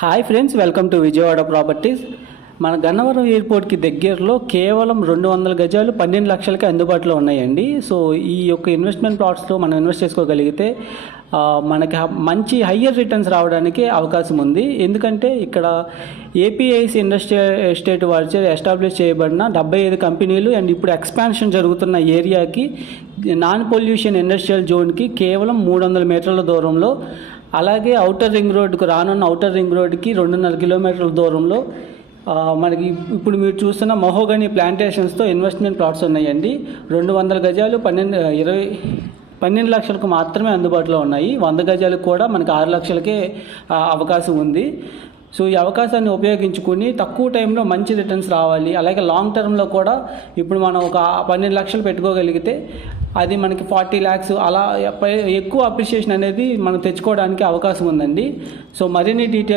Hi friends, welcome to Vijayawada properties. మన గన్నవరం ఎయిర్పోర్ట్కి దగ్గరలో కేవలం 200 గజాలు 12 లక్షలకి అందుబాటులో ఉన్నాయండి. సో ఈ యొక్క ఇన్వెస్ట్మెంట్ ప్లాట్స్లో మనం ఇన్వెస్ట్ చేసుకోగలిగితే మనకి మంచి హయ్యర్ రిటర్న్స్ రావడానికి అవకాశం ఉంది. ఎందుకంటే ఇక్కడ ఏపీఐసి ఇండస్ట్రియల్ ఎస్టేట్ వారిచే ఎస్టాబ్లిష్ చేయబడిన 75 కంపెనీలు అండ్ ఇప్పుడు ఎక్స్పాన్షన్ జరుగుతున్న ఏరియాకి నాన్ పొల్యూషన్ ఇండస్ట్రియల్ జోన్కి కేవలం 300 మీటర్ల దూరంలో, అలాగే ఔటర్ రింగ్ రోడ్డుకు రానున్న ఔటర్ రింగ్ రోడ్డుకి 2.5 కిలోమీటర్ల దూరంలో మనకి ఇప్పుడు మీరు చూస్తున్న మహోగని ప్లాంటేషన్స్తో ఇన్వెస్ట్మెంట్ ప్లాట్స్ ఉన్నాయండి. 200 గజాలు 12 లక్షలకు మాత్రమే అందుబాటులో ఉన్నాయి. 100 గజాలకు కూడా మనకి 6 లక్షలకే అవకాశం ఉంది. సో ఈ అవకాశాన్ని ఉపయోగించుకుని తక్కువ టైంలో మంచి రిటర్న్స్ రావాలి, అలాగే లాంగ్ టర్మ్లో కూడా ఇప్పుడు మనం ఒక 12 లక్షలు పెట్టుకోగలిగితే అది మనకి 40 lakhs అలా ఎక్కువ అప్రిషియేషన్ అనేది మనం తెచ్చుకోవడానికి అవకాశం ఉందండి. సో మరిన్ని డీటెయిల్స్